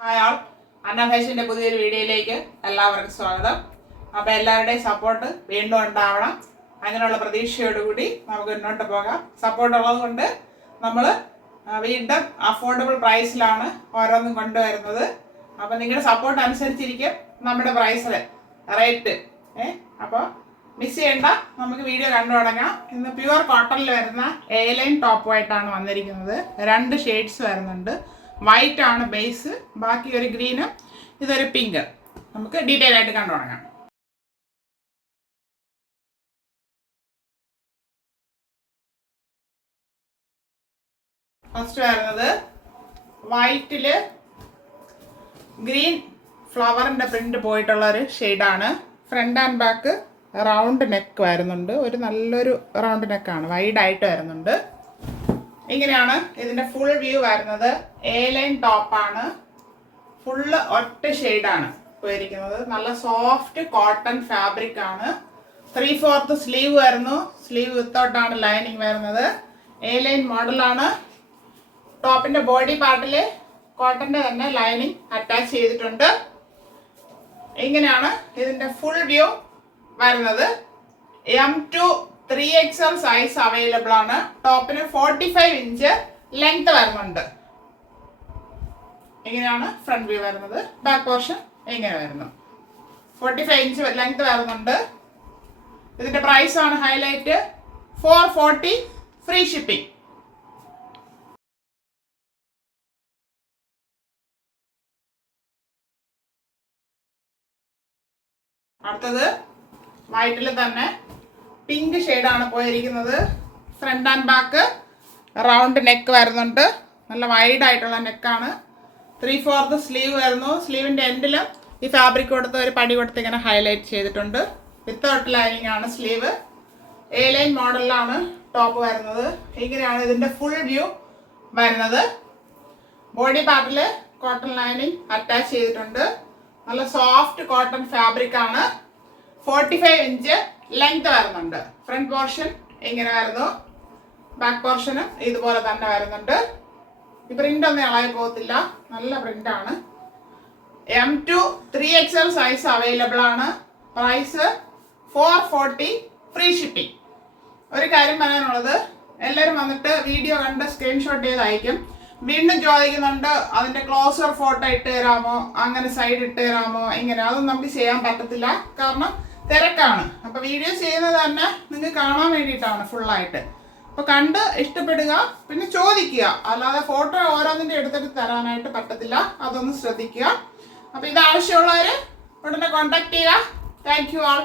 Hi ആൾ, അന്ന ഫാഷൻ്റെ പുതിയൊരു വീഡിയോയിലേക്ക് എല്ലാവർക്കും സ്വാഗതം. അപ്പോൾ എല്ലാവരുടെയും സപ്പോർട്ട് വീണ്ടും ഉണ്ടാവണം. അങ്ങനെയുള്ള പ്രതീക്ഷയോടുകൂടി നമുക്ക് മുന്നോട്ട് പോകാം. സപ്പോർട്ട് ഉള്ളത് കൊണ്ട് നമ്മൾ വീണ്ടും അഫോർഡബിൾ പ്രൈസിലാണ് ഓരോന്നും കൊണ്ടുവരുന്നത്. അപ്പോൾ നിങ്ങളുടെ സപ്പോർട്ട് അനുസരിച്ചിരിക്കും നമ്മുടെ പ്രൈസിൽ റേറ്റ്. അപ്പോൾ മിസ് ചെയ്യേണ്ട, നമുക്ക് വീഡിയോ കണ്ടു തുടങ്ങാം. ഇന്ന് പ്യുവർ കോട്ടണിൽ വരുന്ന എ-ലൈൻ ടോപ്പുമായിട്ടാണ് വന്നിരിക്കുന്നത്. 2 ഷെയ്ഡ്സ് വരുന്നുണ്ട്. വൈറ്റ് ആണ് ബേസ്, ബാക്കി ഒരു ഗ്രീനും ഇതൊരു പിങ്ക്. നമുക്ക് ഡീറ്റെയിൽ ആയിട്ട് കണ്ടു തുടങ്ങാം. ഫസ്റ്റ് വരുന്നത് വൈറ്റിൽ ഗ്രീൻ ഫ്ലവറിൻ്റെ പ്രിന്റ് പോയിട്ടുള്ള ഒരു ഷെയ്ഡാണ്. Front and back round neck വരുന്നുണ്ട്. ഒരു നല്ലൊരു റൗണ്ട് നെക്കാണ്, വൈഡായിട്ട് വരുന്നുണ്ട്. ഇങ്ങനെയാണ് ഇതിൻ്റെ ഫുൾ വ്യൂ വരുന്നത്. എ-ലൈൻ ടോപ്പാണ്, ഫുള്ള് ഒറ്റ ഷെയ്ഡാണ് പോയിരിക്കുന്നത്. നല്ല സോഫ്റ്റ് കോട്ടൺ ഫാബ്രിക് ആണ്. 3/4 സ്ലീവ് വരുന്നു. സ്ലീവ് വിത്തൗട്ടാണ് ലൈനിങ് വരുന്നത്. എ-ലൈൻ മോഡലാണ്. ടോപ്പിൻ്റെ ബോഡി പാർട്ടിൽ കോട്ടൻ്റെ തന്നെ ലൈനിങ് അറ്റാച്ച് ചെയ്തിട്ടുണ്ട്. ഇങ്ങനെയാണ് ഇതിൻ്റെ ഫുൾ വ്യൂ വരുന്നത്. M2 3XL സൈസ് അവൈലബിൾ ആണ്. ടോപ്പിന് 45 ഇഞ്ച് ലെങ്ത് വരുന്നുണ്ട്. ഇങ്ങനെയാണ് ഫ്രണ്ട് വ്യൂ വരുന്നത്. ബാക്ക് പോർഷൻ ഇങ്ങനെ വരുന്നു. 45 ഇഞ്ച് ലെങ്ത് വരുന്നുണ്ട്. ഇതിന്റെ പ്രൈസ് ആണ് ഹൈലൈറ്റ്. 440 free shipping. അടുത്തത് വൈറ്റിൽ തന്നെ പിങ്ക് ഷെയ്ഡാണ് പോയിരിക്കുന്നത്. Front and back round neck വരുന്നുണ്ട്. നല്ല വൈഡായിട്ടുള്ള നെക്കാണ്. 3/4 സ്ലീവ് വരുന്നു. സ്ലീവിൻ്റെ എൻഡിലും ഈ ഫാബ്രിക് കൊടുത്ത് ഒരു പടി കൊടുത്ത് ഇങ്ങനെ ഹൈലൈറ്റ് ചെയ്തിട്ടുണ്ട്. വിത്തൗട്ട് ലൈനിങ് ആണ് സ്ലീവ്. എ-ലൈൻ മോഡലിലാണ് ടോപ്പ് വരുന്നത്. ഇങ്ങനെയാണ് ഇതിൻ്റെ ഫുൾ വ്യൂ വരുന്നത്. ബോഡി പാർട്ടിൽ കോട്ടൺ ലൈനിങ് അറ്റാച്ച് ചെയ്തിട്ടുണ്ട്. നല്ല സോഫ്റ്റ് കോട്ടൺ ഫാബ്രിക് ആണ്. 45 ഇഞ്ച് ലെങ്ത് വരുന്നുണ്ട്. ഫ്രണ്ട് പോർഷൻ ഇങ്ങനെ വരുന്നു. ബാക്ക് പോർഷനും ഇതുപോലെ തന്നെ വരുന്നുണ്ട്. ഈ പ്രിന്റ് ഒന്നും ഇളകി പോകത്തില്ല, നല്ല പ്രിന്റ് ആണ്. M2 3XL സൈസ് അവൈലബിൾ ആണ്. Price 440 free shipping. ഒരു കാര്യം പറയാനുള്ളത്, എല്ലാവരും വന്നിട്ട് വീഡിയോ കണ്ട് സ്ക്രീൻഷോട്ട് ചെയ്ത് അയക്കും. വീണ്ടും ചോദിക്കുന്നുണ്ട് അതിൻ്റെ ക്ലോസർ ഫോട്ടോ ഇട്ട് തരാമോ, അങ്ങനെ സൈഡ് ഇട്ട് തരാമോ, ഇങ്ങനെ. അതൊന്നും നമുക്ക് ചെയ്യാൻ പറ്റത്തില്ല, കാരണം തിരക്കാണ്. അപ്പോൾ വീഡിയോ ചെയ്യുന്നത് തന്നെ നിങ്ങൾക്ക് കാണാൻ വേണ്ടിയിട്ടാണ് ഫുള്ളായിട്ട്. അപ്പോൾ കണ്ട് ഇഷ്ടപ്പെടുക, പിന്നെ ചോദിക്കുക. അല്ലാതെ ഫോട്ടോ ഓരോന്നിൻ്റെ എടുത്തിട്ട് തരാനായിട്ട് പറ്റത്തില്ല, അതൊന്ന് ശ്രദ്ധിക്കുക. അപ്പോൾ ഇത് ആവശ്യമുള്ളവർ ഉടനെ കോൺടാക്ട് ചെയ്യുക. Thank you all.